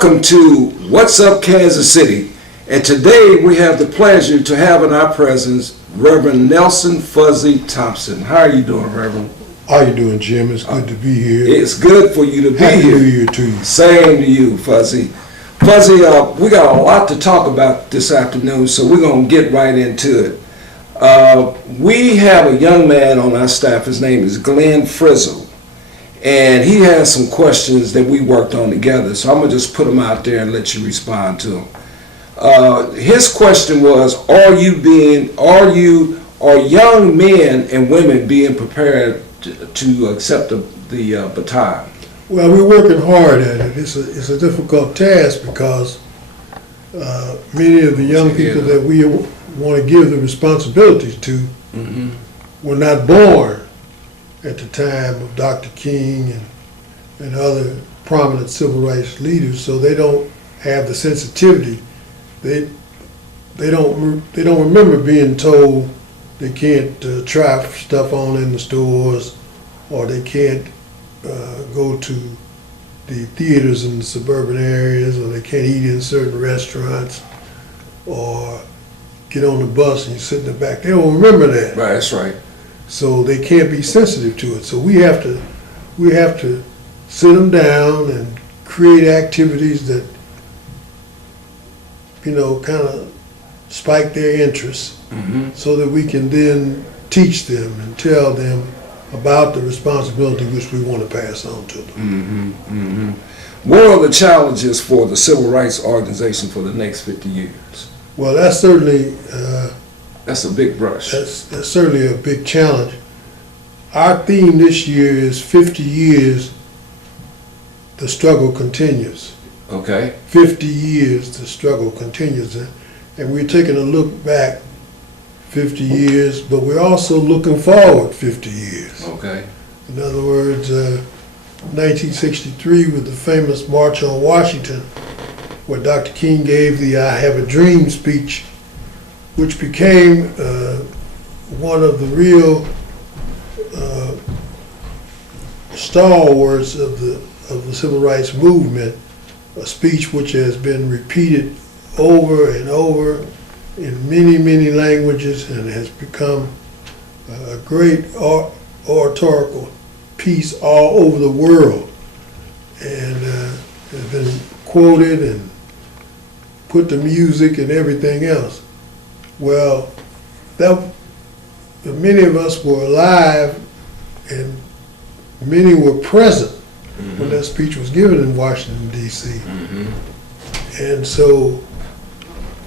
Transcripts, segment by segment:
Welcome to What's Up Kansas City, and today we have the pleasure to have in our presence Reverend Nelson "Fuzzy" Thompson. How are you doing, Reverend? How you doing, Jim? It's good to be here. It's good for you to be Happy here. New Year to you. Same to you, Fuzzy. Fuzzy, we got a lot to talk about this afternoon, so we're going to get right into it. We have a young man on our staff. His name is Glenn Frizzle. And he has some questions that we worked on together, so I'm going to just put them out there and let you respond to them. His question was, are young men and women being prepared to accept the baton? Well, we're working hard at it. It's a difficult task because many of the young people that we want to give the responsibilities to were not born at the time of Dr. King and other prominent civil rights leaders, so they don't have the sensitivity. They don't remember being told they can't try stuff on in the stores, or they can't go to the theaters in the suburban areas, or they can't eat in certain restaurants, or get on the bus and you sit in the back. They don't remember that. Right, that's right. So they can't be sensitive to it. So we have to sit them down and create activities that, kind of spike their interest, so that we can then teach them and tell them about the responsibility which we want to pass on to them. What are the challenges for the civil rights organization for the next 50 years? Well, that's certainly that's a big brush. That's certainly a big challenge. Our theme this year is 50 years, the struggle continues. Okay. 50 years, the struggle continues. And we're taking a look back 50 years, but we're also looking forward 50 years. Okay. In other words, 1963 with the famous March on Washington, where Dr. King gave the I Have a Dream speech, which became one of the real stalwarts of the civil rights movement, a speech which has been repeated over and over in many, many languages and has become a great oratorical piece all over the world, and has been quoted and put to music and everything else. Well, many of us were alive and many were present when that speech was given in Washington, D.C. And so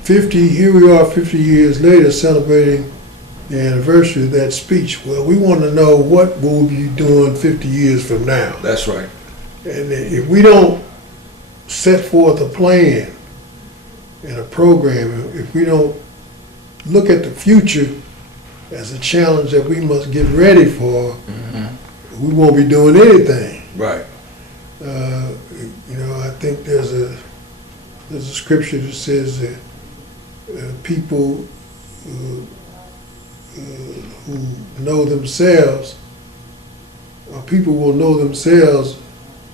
here we are 50 years later celebrating the anniversary of that speech. Well, we want to know what we'll be doing 50 years from now. That's right. And if we don't set forth a plan and a program, if we don't look at the future as a challenge that we must get ready for, we won't be doing anything. Right. I think there's a scripture that says that people who know themselves, or people will know themselves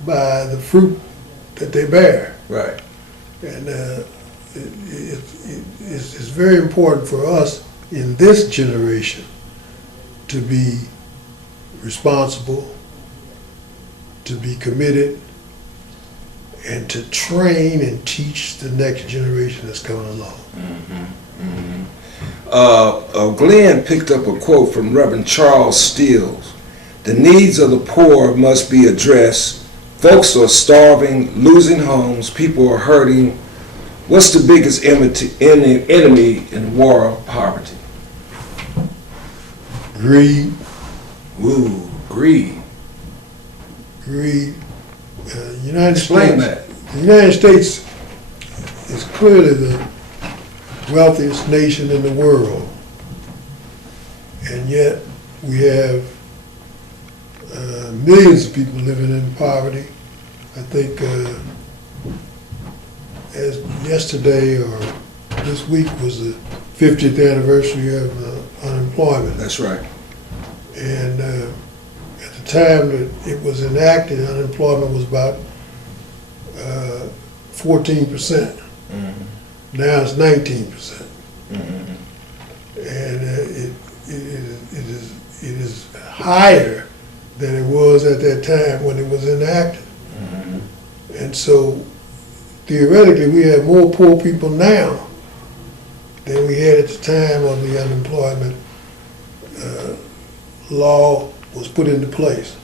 by the fruit that they bear. Right. And it's very important for us in this generation to be responsible, to be committed, and to train and teach the next generation that's coming along. Glenn picked up a quote from Reverend Charles Steele. The needs of the poor must be addressed. Folks are starving, losing homes, people are hurting. What's the biggest enemy in the war of poverty? Greed. Ooh, greed. Greed. Explain that. The United States is clearly the wealthiest nation in the world, and yet we have millions of people living in poverty. I think as yesterday or this week was the 50th anniversary of unemployment. That's right. And at the time that it was enacted, unemployment was about 14%. Now it's 19%. And it is higher than it was at that time when it was enacted. And so theoretically, we have more poor people now than we had at the time of the unemployment law was put into place.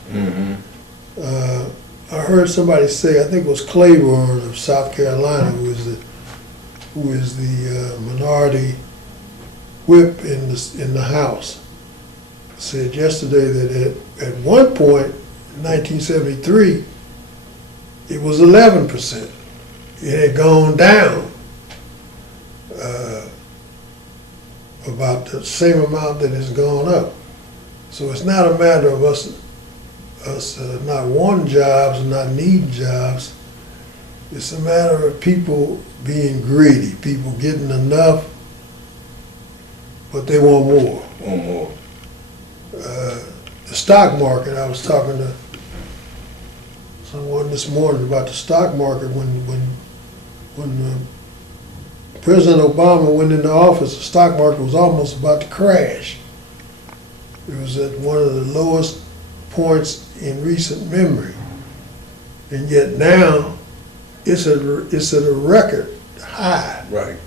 I heard somebody say, I think it was Claiborne of South Carolina, who is the minority whip in the House, said yesterday that at one point, in 1973, it was 11%. It had gone down about the same amount that it's gone up. So it's not a matter of us not wanting jobs and not needing jobs. It's a matter of people being greedy, people getting enough, but they want more. The stock market, I was talking to someone this morning about the stock market when President Obama went into office, the stock market was almost about to crash. It was at one of the lowest points in recent memory. And yet now, it's at a record high. Right.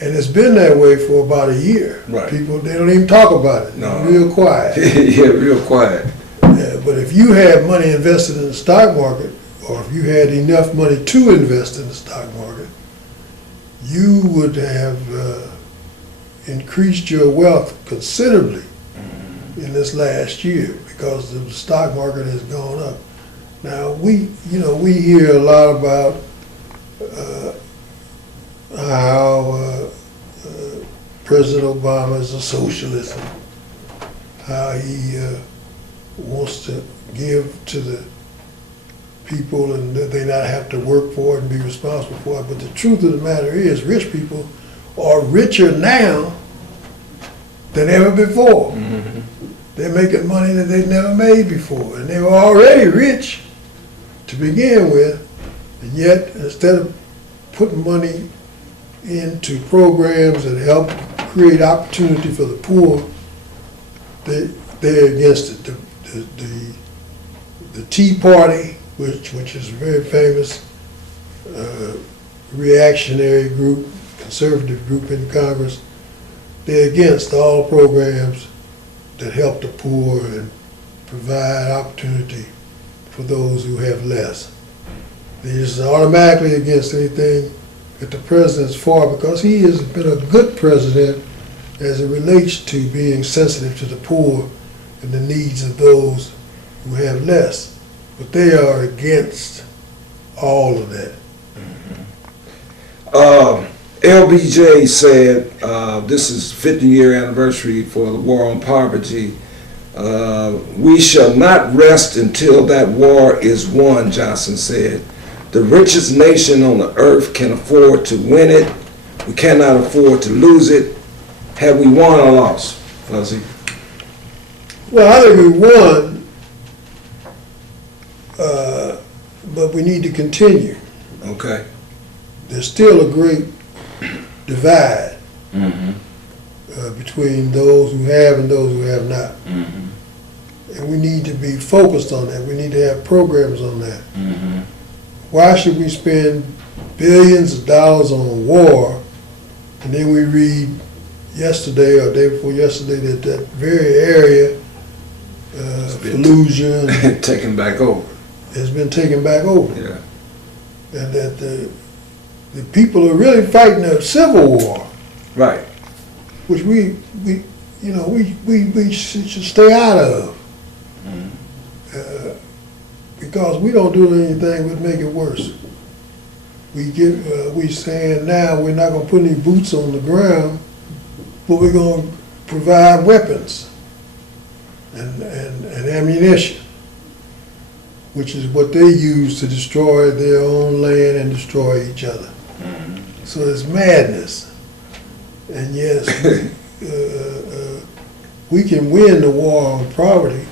And it's been that way for about a year. Right. People, they don't even talk about it. No. Real quiet. Yeah, real quiet. But if you had money invested in the stock market, or if you had enough money to invest in the stock market, you would have increased your wealth considerably in this last year because the stock market has gone up. Now we hear a lot about how President Obama is a socialist, how he wants to give to the people and that they not have to work for it and be responsible for it. But the truth of the matter is, rich people are richer now than ever before. They're making money that they never made before, and they were already rich to begin with, and yet instead of putting money into programs that help create opportunity for the poor, they're against it. The Tea Party, which is a very famous reactionary group, conservative group in Congress, they're against all programs that help the poor and provide opportunity for those who have less. They're just automatically against anything that the president's for because he has been a good president as it relates to being sensitive to the poor and the needs of those who have less. But they are against all of that. LBJ said, this is 50-year anniversary for the war on poverty. We shall not rest until that war is won, Johnson said. The richest nation on the earth can afford to win it. We cannot afford to lose it. Have we won or lost, Fuzzy? Well, I think we won, but we need to continue. Okay. There's still a great divide between those who have and those who have not. And we need to be focused on that. We need to have programs on that. Why should we spend billions of dollars on war and then we read yesterday or day before yesterday that that very area, Fallujah, taken back over. has been taken back over. Yeah. And that the people are really fighting a civil war. Right. Which we should stay out of. Because we don't do anything but make it worse. We saying now we're not gonna put any boots on the ground, but we're gonna provide weapons and ammunition, which is what they use to destroy their own land and destroy each other. So it's madness. And yes, we can win the war on poverty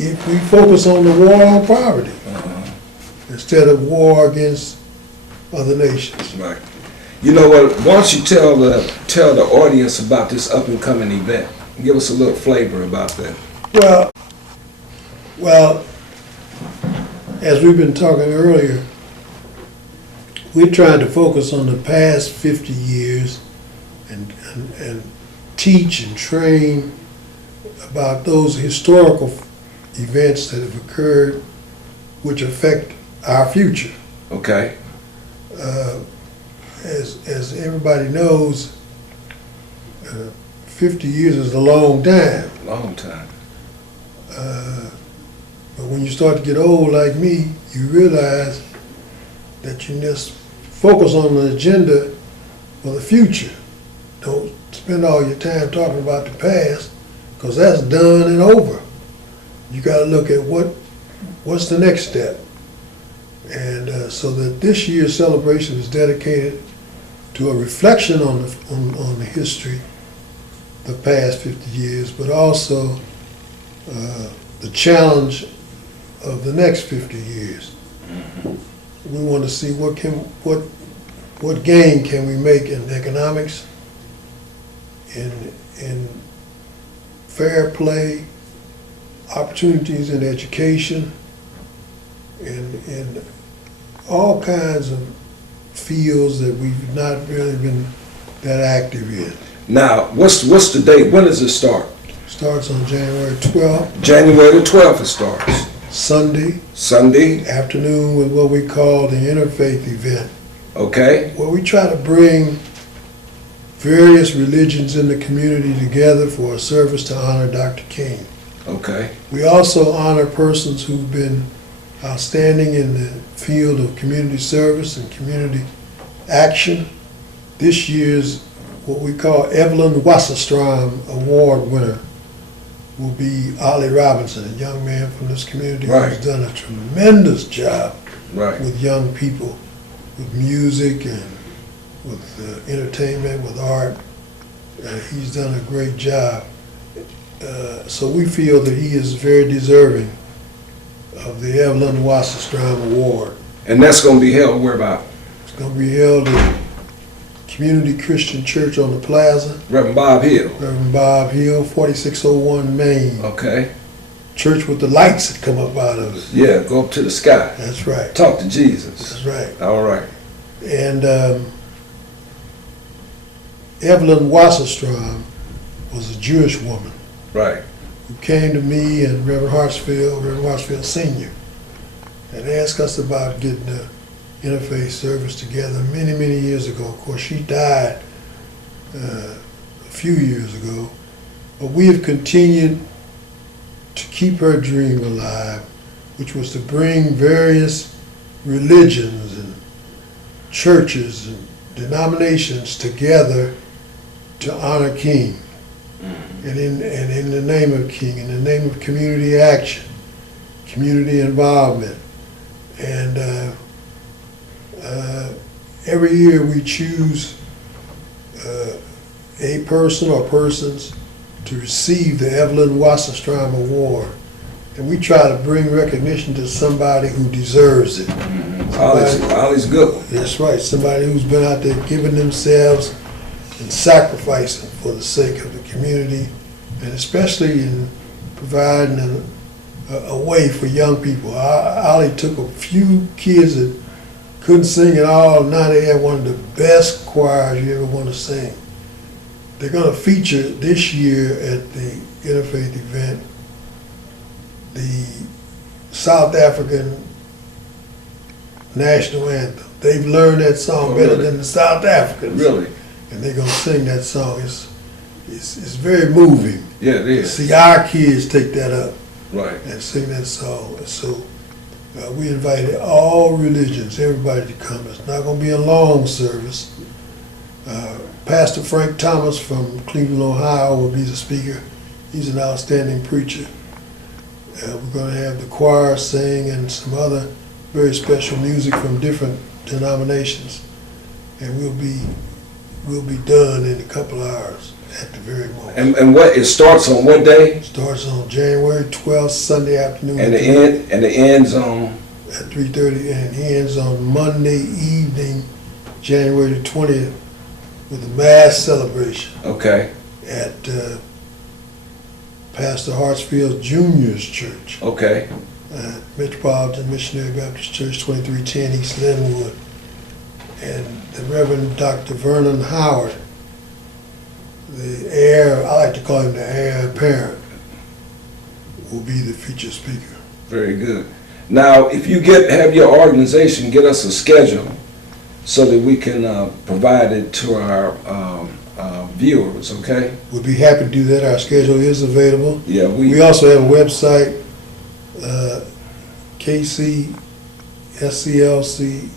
if we focus on the war on poverty. instead of war against other nations. Right. You know what? Why don't you tell the audience about this up and coming event? Give us a little flavor about that. Well, as we've been talking earlier, we're trying to focus on the past 50 years and teach and train about those historical events that have occurred which affect our future. Okay. As everybody knows, 50 years is a long time. Long time. But when you start to get old like me, you realize that you just focus on the agenda for the future. Don't spend all your time talking about the past, because that's done and over. You got to look at what's the next step. And so that this year's celebration is dedicated to a reflection on the history, the past 50 years, but also the challenge of the next 50 years. We want to see what gain can we make in economics, in fair play, opportunities in education, in all kinds of fields that we've not really been that active in. Now, what's the date? When does it start? Starts on January 12th. January the 12th it starts. Sunday afternoon with what we call the interfaith event. Okay. Where we try to bring various religions in the community together for a service to honor Dr. King. Okay. We also honor persons who've been outstanding in the field of community service and community action. This year's what we call Evelyn Wasserstrom Award winner will be Ollie Robinson, a young man from this community who's done a tremendous job with young people, with music and with entertainment, with art. He's done a great job. So we feel that he is very deserving of the Evelyn Wasserstrom Award. And that's going to be held where about? It's going to be held at Community Christian Church on the Plaza. Reverend Bob Hill. Reverend Bob Hill, 4601 Main. Okay. Church with the lights that come up out of it. Yeah, go up to the sky. That's right. Talk to Jesus. That's right. All right. And Evelyn Wasserstrom was a Jewish woman. Right. Who came to me and Reverend Hartsfield Sr. and asked us about getting the interfaith service together many, many years ago. Of course, she died a few years ago, but we have continued to keep her dream alive, which was to bring various religions and churches and denominations together to honor King. And in the name of King, in the name of community action, community involvement. And every year we choose a person or persons to receive the Evelyn Wasserstrom Award. And we try to bring recognition to somebody who deserves it. Ollie's good one. That's right, somebody who's been out there giving themselves and sacrificing for the sake of the community, and especially in providing a way for young people. Ollie took a few kids that couldn't sing at all. Now they have one of the best choirs you ever want to sing. They're going to feature this year at the Interfaith event the South African national anthem. They've learned that song better than the South Africans. Really? And they're going to sing that song. It's very moving. Yeah, it is. See our kids take that up. Right. And sing that song. And so we invited all religions, everybody to come. It's not going to be a long service. Pastor Frank Thomas from Cleveland, Ohio will be the speaker. He's an outstanding preacher. We're going to have the choir sing and some other very special music from different denominations. And we'll be done in a couple of hours at the very most. And what it starts on what day? It starts on January 12th, Sunday afternoon. And the ends on at 3:30, and ends on Monday evening, January the 20th, with a mass celebration Okay. at Pastor Hartsfield Jr.'s church, Okay. Metropolitan Missionary Baptist Church, 2310 East Linwood. And the Reverend Dr. Vernon Howard, the heir, I like to call him the heir apparent, will be the featured speaker. Very good. Now, if you have your organization get us a schedule so that we can provide it to our viewers, okay? We'll be happy to do that. Our schedule is available. Yeah, We also have a website, KC, SCLC.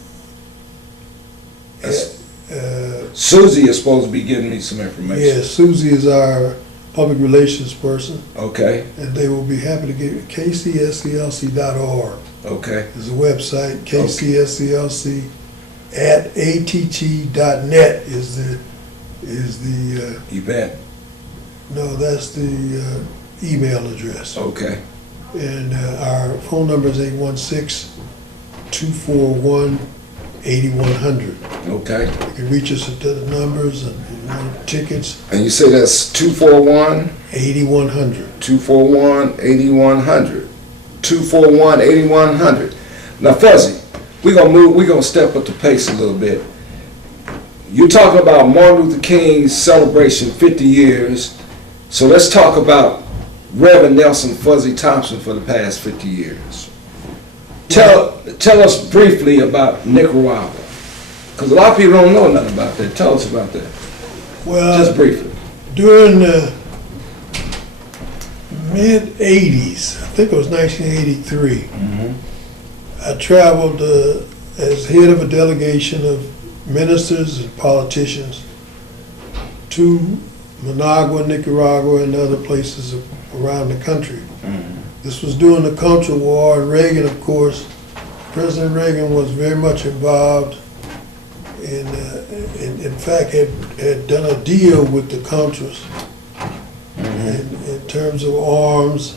Susie is supposed to be giving me some information. Yeah, Susie is our public relations person, Okay. and they will be happy to give kcsclc.org. Okay. Is a website. KCSCLC at att.net is the Event. no, that's the email address. Okay. And our phone number is 816-241-8100. Okay. You can reach us at the numbers and you want tickets, And you say that's 241? 8100. 241-8100. 241-8100. Now, Fuzzy, we're gonna step up the pace a little bit. You're talking about Martin Luther King's celebration 50 years. So let's talk about Reverend Nelson Fuzzy Thompson for the past 50 years. Tell us briefly about Nicaragua. Because a lot of people don't know nothing about that. Tell us about that. Well, Just briefly. during the mid-'80s, I think it was 1983, I traveled as head of a delegation of ministers and politicians to Managua, Nicaragua, and other places around the country. This was during the Contra War, and Reagan, of course, President Reagan was very much involved in fact, had done a deal with the Contras in terms of arms,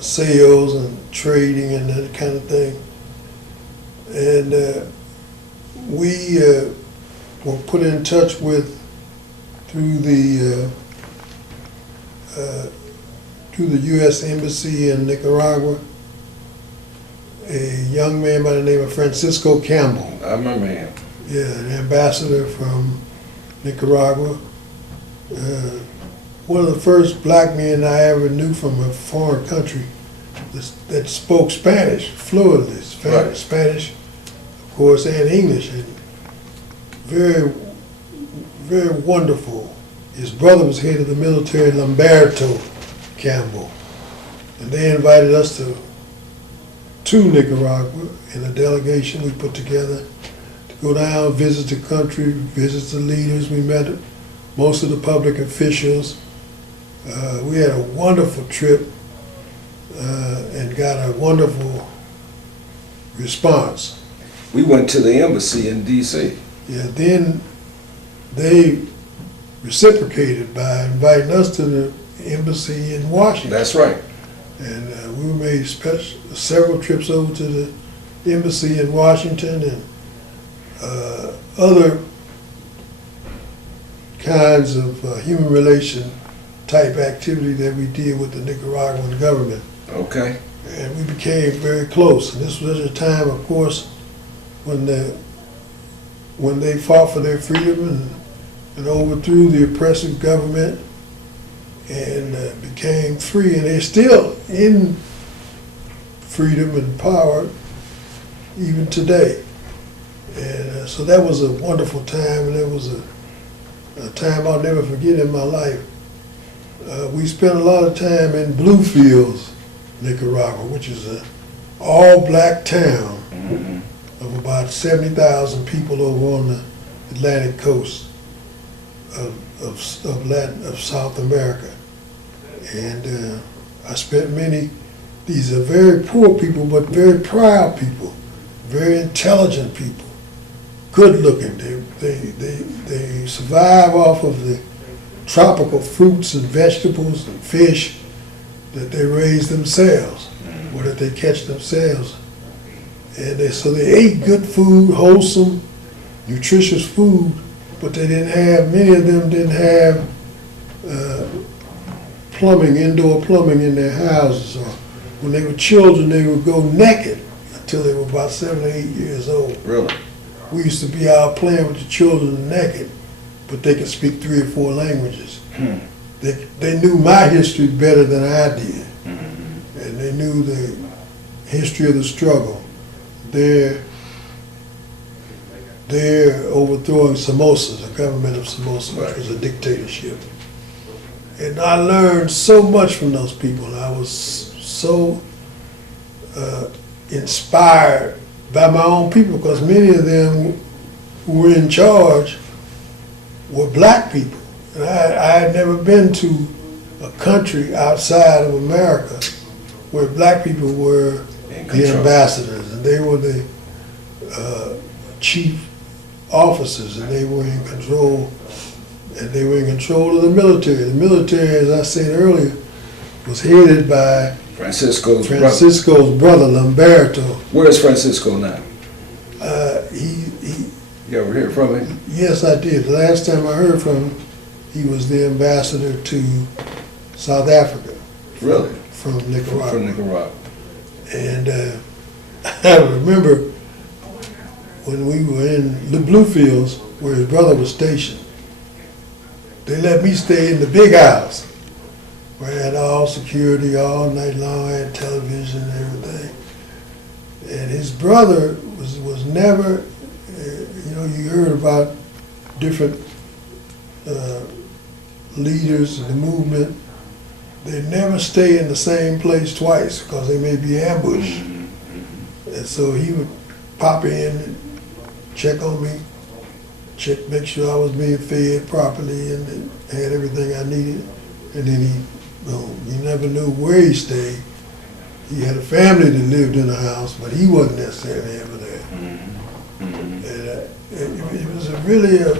sales and trading and that kind of thing. And we were put in touch with through the U.S. Embassy in Nicaragua, a young man by the name of Francisco Campbell. I remember him. Yeah, an ambassador from Nicaragua. One of the first black men I ever knew from a foreign country that spoke Spanish fluently. Right. Spanish, of course, and English. And very, very wonderful. His brother was head of the military, Lamberto Campbell. And they invited us to Nicaragua in a delegation we put together to go down, visit the country, visit the leaders. We met most of the public officials. We had a wonderful trip and got a wonderful response. We went to the embassy in D.C. Yeah, then they reciprocated by inviting us to the embassy in Washington. That's right. And we made several trips over to the embassy in Washington and other kinds of human relation type activity that we did with the Nicaraguan government. Okay. And we became very close. And this was at a time, of course, when they fought for their freedom and overthrew the oppressive government and became free. And they're still in freedom and power even today. And so that was a wonderful time, and that was a time I'll never forget in my life. We spent a lot of time in Bluefields, Nicaragua, which is an all-black town of about 70,000 people over on the Atlantic coast of South America. And I spent these are very poor people, but very proud people, very intelligent people, good looking. They survive off of the tropical fruits and vegetables and fish that they raise themselves. or that they catch themselves. And so they ate good food, wholesome, nutritious food, but many of them didn't have plumbing, indoor plumbing in their houses. Or when they were children, they would go naked until they were about 7 or 8 years old. Really? We used to be out playing with the children naked, but they could speak 3 or 4 languages. They knew my history better than I did. And they knew the history of the struggle. They're overthrowing Somoza, the government of Somoza, which was a dictatorship. And I learned so much from those people. I was so inspired by my own people, because many of them who were in charge were black people. And I had never been to a country outside of America where black people were the ambassadors, and they were the chief officers, and they were in control. And they were in control of the military. The military, as I said earlier, was headed by Francisco's brother, Lamberto. Where is Francisco now? He You ever hear from him? Yes, I did. The last time I heard from him, he was the ambassador to South Africa. Really? From Nicaragua. From Nicaragua. And I remember when we were in the Bluefields, where his brother was stationed, they let me stay in the big house, where I had all security all night long, I had television and everything. And his brother was never, you heard about different leaders of the movement. They never stay in the same place twice because they may be ambushed. And so he would pop in and check on me, make sure I was being fed properly and had everything I needed. And then you never knew where he stayed. He had a family that lived in the house, but he wasn't necessarily ever there. And it was really a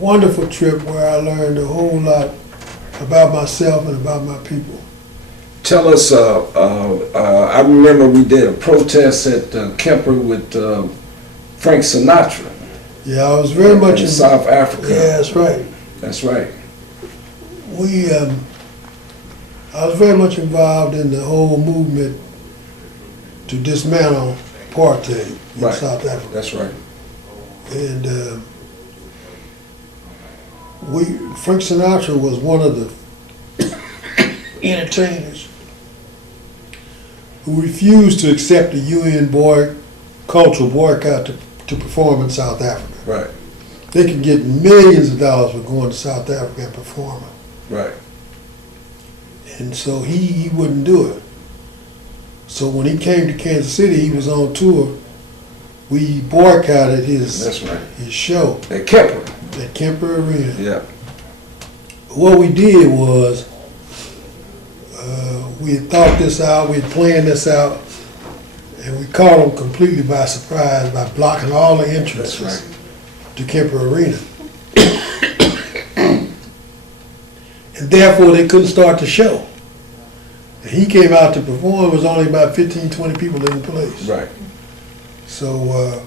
wonderful trip where I learned a whole lot about myself and about my people. Tell us, I remember we did a protest at Kemper with Frank Sinatra. Yeah, I was very much in South Africa. Yeah, that's right. That's right. I was very much involved in the whole movement to dismantle apartheid in South Africa. That's right. And Frank Sinatra was one of the entertainers who refused to accept the UN cultural boycott to perform in South Africa. Right. They could get millions of dollars for going to South Africa and performing. Right. And so he wouldn't do it. So when he came to Kansas City, he was on tour. We boycotted his show. At Kemper. At Kemper Arena. Yeah. What we did was, we had thought this out, we had planned this out, and we caught them completely by surprise by blocking all the entrances to Kemper Arena. And therefore they couldn't start the show. And he came out to perform, there was only about 15, 20 people in the place. Right. So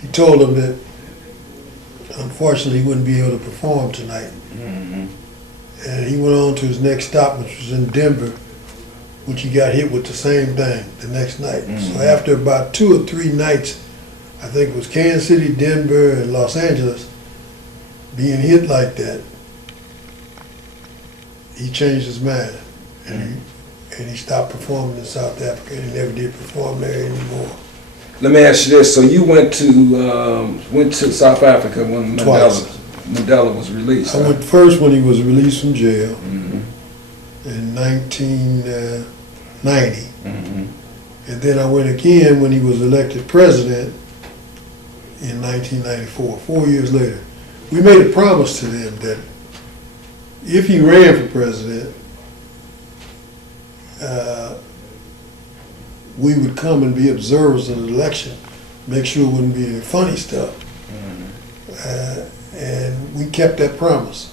he told them that unfortunately he wouldn't be able to perform tonight. And he went on to his next stop, which was in Denver, which he got hit with the same thing the next night. So after about 2 or 3 nights, I think it was Kansas City, Denver, and Los Angeles, being hit like that, he changed his mind. And he stopped performing in South Africa, and he never did perform there anymore. Let me ask you this: so you went to South Africa when Mandela was released? I went first when he was released from jail in 1990, and then I went again when he was elected president in 1994. 4 years later, we made a promise to them that if he ran for president, we would come and be observers of the election, make sure it wouldn't be any funny stuff. And we kept that promise.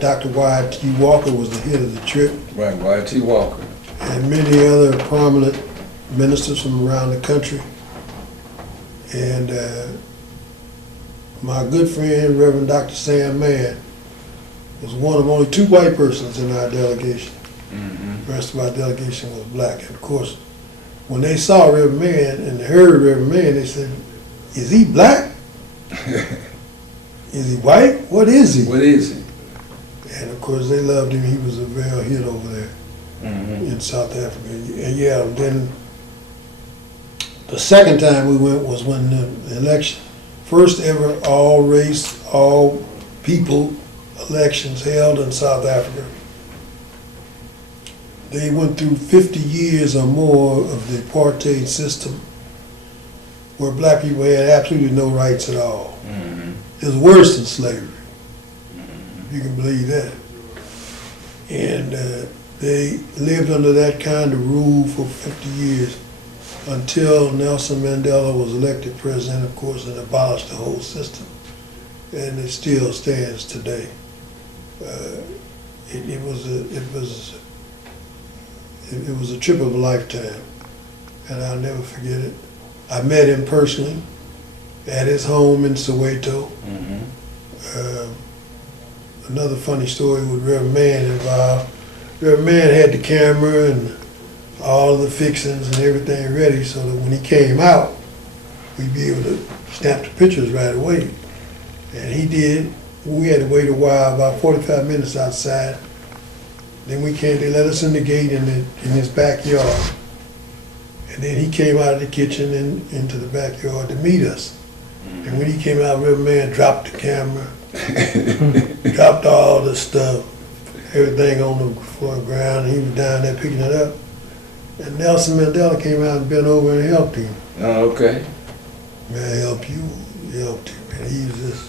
Dr. Y.T. Walker was the head of the trip. Right, Y.T. Walker. And many other prominent ministers from around the country. And my good friend, Reverend Dr. Sam Mann, was one of only 2 white persons in our delegation. The rest of our delegation was black. And of course, when they saw Reverend Mann and heard Reverend Mann, they said, "Is he black? Is he white? What is he?" What is he? And of course, they loved him. He was a real hit over there in South Africa. And yeah, then the second time we went was when the election, first ever all race, all people elections held in South Africa. They went through 50 years or more of the apartheid system where black people had absolutely no rights at all. It was worse than slavery. You can believe that. And they lived under that kind of rule for 50 years until Nelson Mandela was elected president, of course, and abolished the whole system. And it still stands today. It was a trip of a lifetime, and I'll never forget it. I met him personally at his home in Soweto. Another funny story with Reverend Mann involved. Reverend Mann had the camera and all the fixings and everything ready so that when he came out, we'd be able to snap the pictures right away. And he did. We had to wait a while, about 45 minutes outside. Then we came, they let us in the gate in his backyard. And then he came out of the kitchen and into the backyard to meet us. And when he came out, Reverend Mann dropped the camera, dropped all the stuff, everything on the floor ground, and he was down there picking it up. And Nelson Mandela came out and bent over and helped him. Oh, okay. "May I help you?" He helped him. And he was just,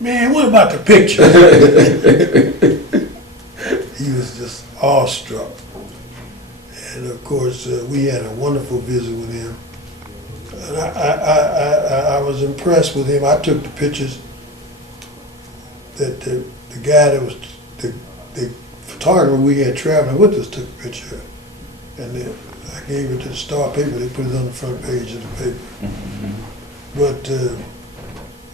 "Man, what about the picture?" He was just awestruck. And of course, we had a wonderful visit with him. And I was impressed with him. I took the pictures that the guy that was, the photographer we had traveling with us took a picture. And then I gave it to the Star paper. They put it on the front page of the paper. But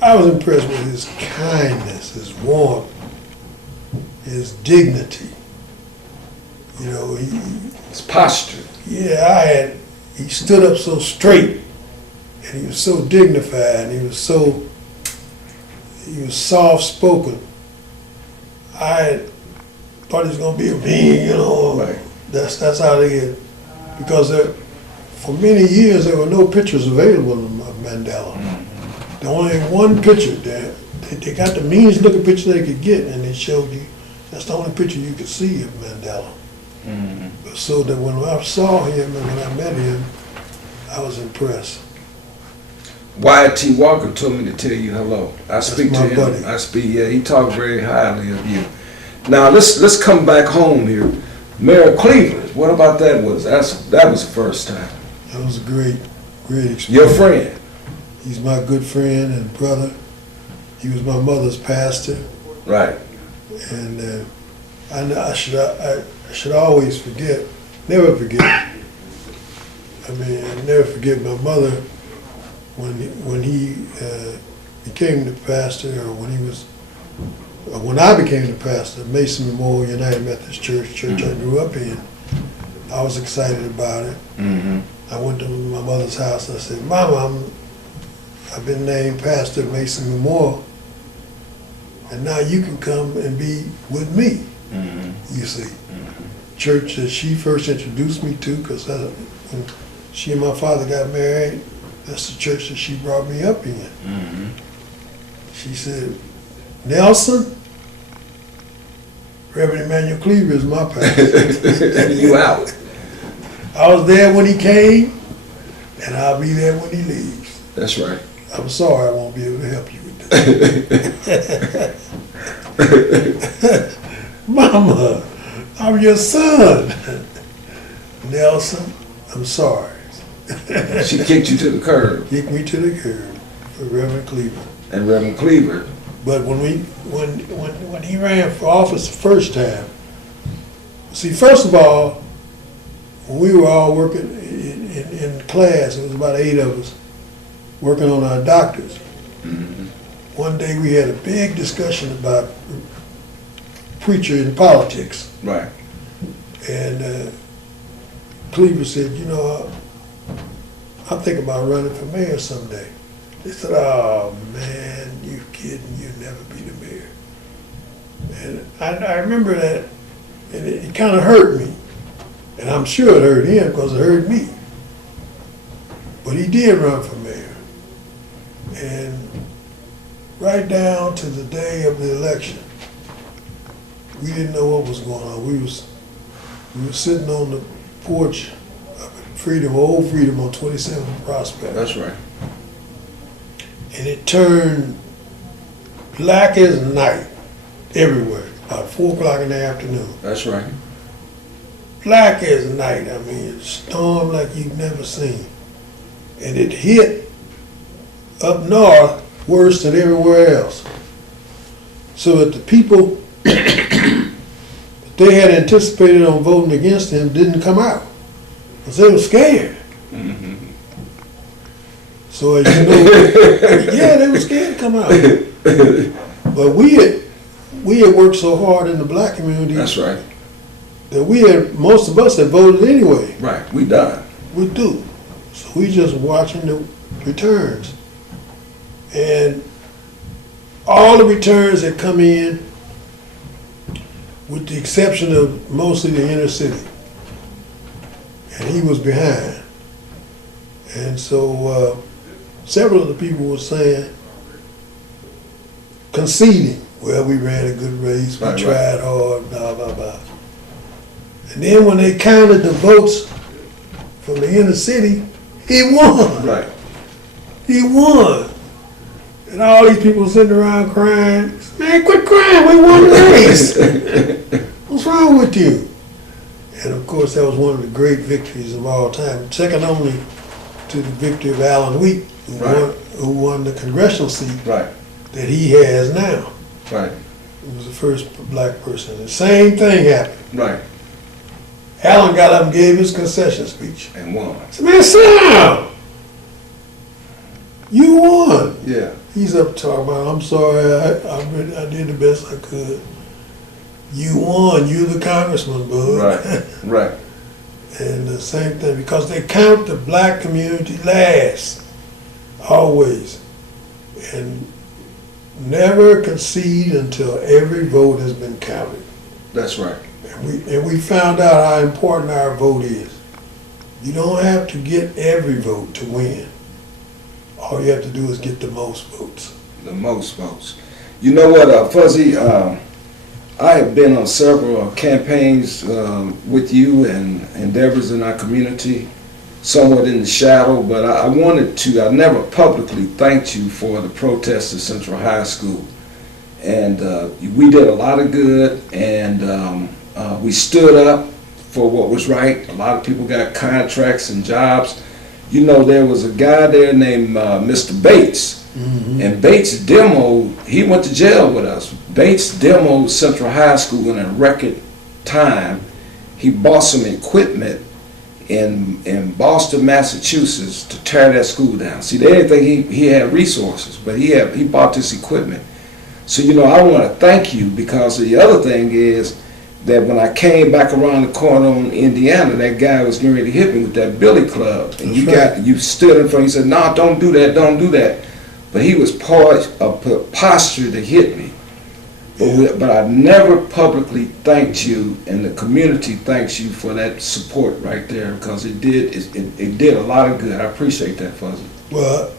I was impressed with his kindness, his warmth, his dignity. You know, His posture. yeah, he stood up so straight, and he was so dignified, and he was soft-spoken. I thought he was gonna be a being, you know. Right. That's how they get, because for many years there were no pictures available of Mandela. There only one picture there. They got the meanest looking picture they could get, and they showed you. That's the only picture you could see of Mandela. So that when I saw him and when I met him, I was impressed. Y.T. Walker told me to tell you hello. I speak to my him. buddy. I speak. Yeah, he talked very highly of you. Now let's come back home here. Mayor Cleveland. What about that? That was the first time. That was a great experience. Your friend. He's my good friend and brother. He was my mother's pastor, Right. and I should always never forget. I mean, I never forget my mother when he became the pastor, or when I became the pastor, Mason Memorial United Methodist Church I grew up in. I was excited about it. I went to my mother's house and I said, "Mama, I've been named pastor at Mason Memorial, and now you can come and be with me." You see, church that she first introduced me to, because when she and my father got married, that's the church that she brought me up in. She said, "Nelson, Reverend Emmanuel Cleaver is my pastor." You out. I was there when he came, and I'll be there when he leaves. That's right. I'm sorry I won't be able to help you with that. Mama, I'm your son. Nelson, I'm sorry. She kicked you to the curb. Kicked me to the curb for Reverend Cleaver. And Reverend Cleaver But when he ran for office the first time, see, first of all, when we were all working in class, it was about 8 of us working on our doctors. Mm-hmm. One day we had a big discussion about preacher in politics. Right. And Cleaver said, you know, I'm thinking about running for mayor someday. They said, oh man, you kidding, you'll never be the mayor. And I remember that, and it kind of hurt me. And I'm sure it hurt him because it hurt me. But he did run for mayor. And right down to the day of the election, we didn't know what was going on. We were sitting on the porch of Freedom, Old Freedom on 27th Prospect. That's right. And it turned black as night everywhere, about 4 o'clock in the afternoon. That's right. Black as night. I mean, it stormed like you've never seen. And it hit up north worse than everywhere else. So that the people that they had anticipated on voting against him didn't come out. Because they were scared. Mm-hmm. So as you know, yeah, they were scared to come out. But we had worked so hard in the black community. That's right. That most of us had voted anyway. Right. We done. We do. So we just watching the returns. And all the returns that come in, with the exception of mostly the inner city. And he was behind. And so several of the people were saying, conceding, well, we ran a good race, we tried hard, blah, blah, blah. And then when they counted the votes from the inner city, he won. Right. He won. And all these people sitting around crying, man, quit crying, we won the race. What's wrong with you? And of course, that was one of the great victories of all time, second only to the victory of Alan Wheat, who won the congressional seat that he has now. Right. He was the first black person. The same thing happened. Right. Alan got up and gave his concession speech. And won. I said, man, sit down. You won. Yeah. He's up talking about, I'm sorry, I did the best I could. You won. You're the congressman, bud. Right. Right. And the same thing, because they count the black community last, always. And never concede until every vote has been counted. That's right. And we found out how important our vote is. You don't have to get every vote to win. All you have to do is get the most votes. The most votes. You know what, Fuzzy? I have been on several campaigns with you and endeavors in our community, somewhat in the shadow, but I never publicly thanked you for the protests at Central High School. And we did a lot of good, and we stood up for what was right. A lot of people got contracts and jobs. You know, there was a guy there named Mr. Bates, and Bates demoed, he went to jail with us. Bates demoed Central High School in a record time. He bought some equipment in Boston, Massachusetts to tear that school down. See, they didn't think he had resources, but he bought this equipment. So, you know, I want to thank you, because the other thing is that when I came back around the corner on Indiana, that guy was getting ready to hit me with that billy club. And you stood in front, you said, no, don't do that, don't do that. But he was postured to hit me. But I never publicly thanked you, and the community thanks you for that support right there, because it did a lot of good. I appreciate that, Fuzzy. Well,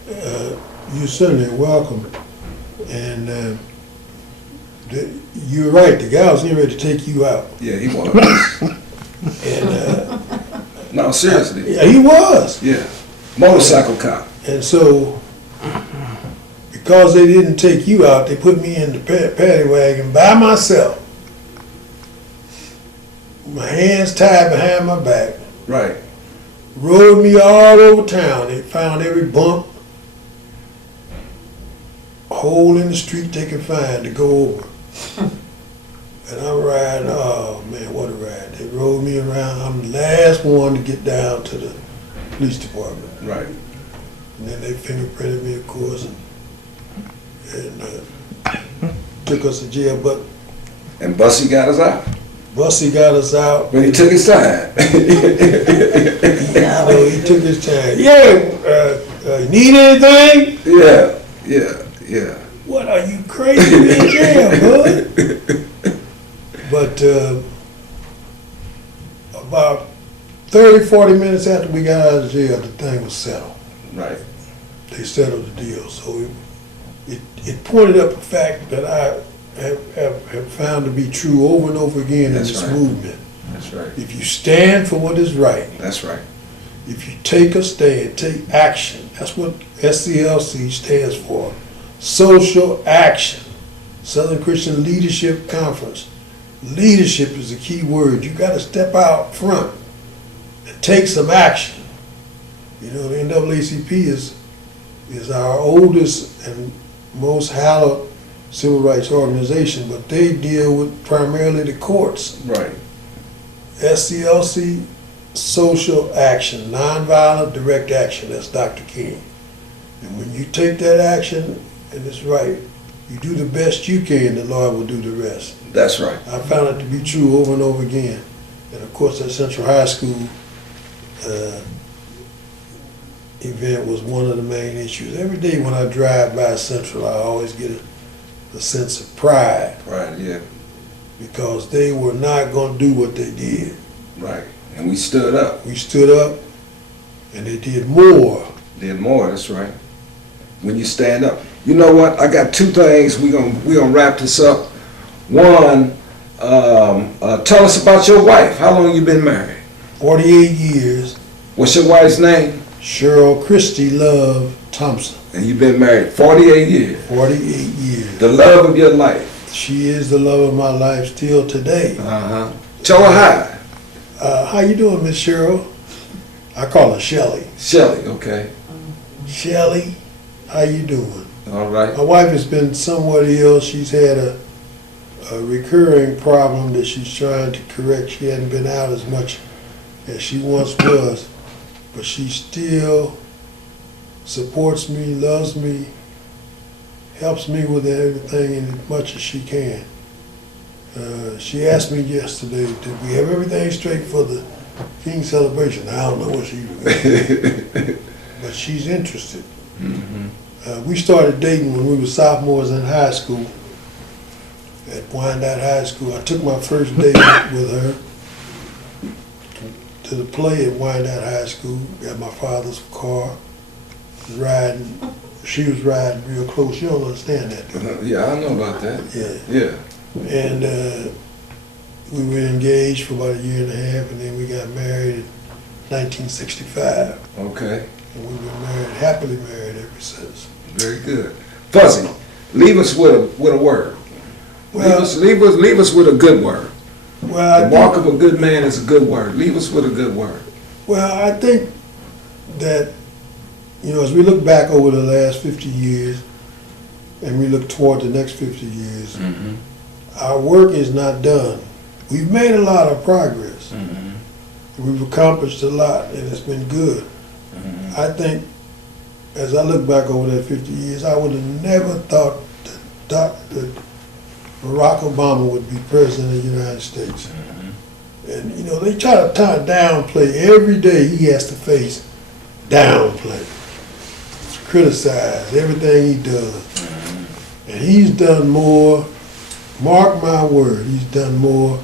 you're certainly welcome. And you're right, the guy was getting ready to take you out. Yeah, he was. And no, seriously. Yeah, he was. Yeah, motorcycle cop. And so, because they didn't take you out, they put me in the paddy wagon by myself. My hands tied behind my back. Right. Rode me all over town. They found every bump hole in the street they can find to go over. And I'm riding, oh man, what a ride. They rolled me around. I'm the last one to get down to the police department. Right. And then they fingerprinted me, of course, and took us to jail. But And Bussy got us out. Bussy got us out. But he took his time. You know, he took his time. Yeah, you need anything? Yeah. What, are you crazy in jail, bud? But about 30, 40 minutes after we got out of jail, the thing was settled. Right. They settled the deal. So it pointed up the fact that I have found to be true over and over again in this movement. That's right. If you stand for what is right, That's right. if you take a stand, take action, that's what SCLC stands for. Social Action, Southern Christian Leadership Conference. Leadership is the key word. You got to step out front and take some action. You know, the NAACP is our oldest and most hallowed civil rights organization, but they deal with primarily the courts. Right. SCLC, Social Action, Nonviolent Direct Action, that's Dr. King. And when you take that action and it's right, you do the best you can, the Lord will do the rest. That's right. I found it to be true over and over again. And of course, that Central High School event was one of the main issues. Every day when I drive by Central, I always get a sense of pride. Right, yeah. Because they were not going to do what they did. Right. And we stood up. We stood up, and they did more. Did more, that's right. When you stand up. You know what? I got two things. We're gonna wrap this up. One, tell us about your wife. How long you been married? 48 years. What's your wife's name? Cheryl Christy Love Thompson. And you've been married 48 years. 48 years. The love of your life. She is the love of my life still today. Tell her hi. How you doing, Miss Cheryl? I call her Shelly. Shelly, okay. Shelly, how you doing? All right. My wife has been somewhat ill. She's had a recurring problem that she's trying to correct. She hadn't been out as much as she once was, but she still supports me, loves me, helps me with everything as much as she can. She asked me yesterday, did we have everything straight for the King celebration? I don't know what she's doing, but she's interested. We started dating when we were sophomores in high school at Wyandotte High School. I took my first date with her to the play at Wyandotte High School. Got my father's car, riding. She was riding real close. You don't understand that, do you? Yeah, I know about that. Yeah. And we were engaged for about a year and a half, and then we got married in 1965. Okay. And we've been married, happily married ever since. Very good. Fuzzy, leave us with a word. Well, leave us with a good word. Well, The mark of a good man is a good word. Leave us with a good word. Well, I think that, you know, as we look back over the last 50 years and we look toward the next 50 years, our work is not done. We've made a lot of progress. We've accomplished a lot, and it's been good. I think, as I look back over that 50 years, I would have never thought that Barack Obama would be president of the United States. And, you know, they try to downplay. Every day he has to face downplay, criticize everything he does. And he's done more, mark my word, he's done more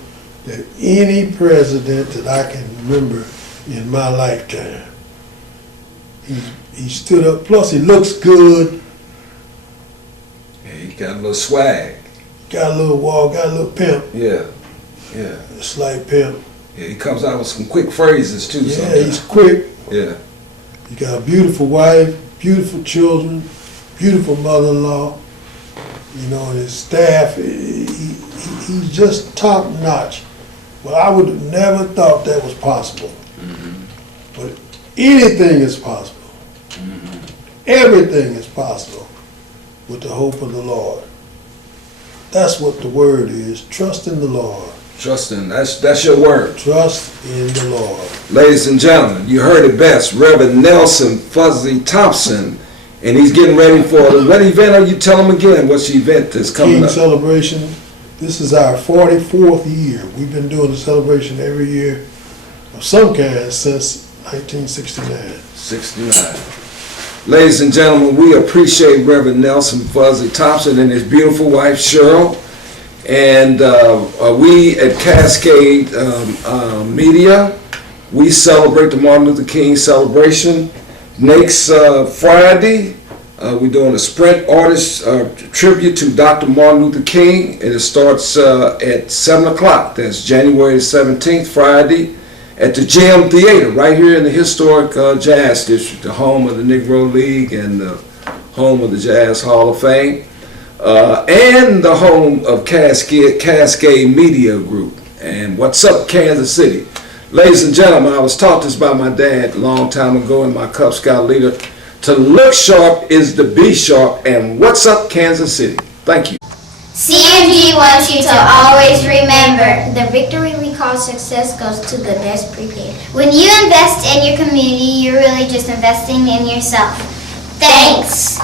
than any president that I can remember in my lifetime. He stood up, plus he looks good. Yeah, he got a little swag. Got a little walk, got a little pimp. Yeah. A slight pimp. Yeah, he comes out with some quick phrases too. Yeah, sometimes. he's quick. Yeah. He got a beautiful wife, beautiful children, beautiful mother-in-law. You know, and his staff, he's just top notch. Well, I would have never thought that was possible. But anything is possible. Everything is possible with the hope of the Lord. That's what the word is. Trust in the Lord. Trusting, that's your word. Trust in the Lord. Ladies and gentlemen, you heard it best. Reverend Nelson Thompson, and he's getting ready for what event are you? Tell him again. What's the event that's coming King up? Celebration. This is our 44th year. We've been doing the celebration every year of some kind since 1969. 69. Ladies and gentlemen, we appreciate Reverend Nelson Thompson and his beautiful wife Cheryl. And we at Cascade Media, we celebrate the Martin Luther King celebration. Next Friday, we're doing a Sprint Artist tribute to Dr. Martin Luther King, and it starts at 7 o'clock. That's January the 17th, Friday, at the Gym Theater, right here in the historic Jazz District, the home of the Negro League and the home of the Jazz Hall of Fame. And the home of Cascade Media Group. And what's up, Kansas City? Ladies and gentlemen, I was taught this by my dad a long time ago and my Cub Scout leader. To look sharp is to be sharp. And what's up, Kansas City? Thank you. CMG wants you to always remember, the victory we call success goes to the best prepared. When you invest in your community, you're really just investing in yourself. Thanks.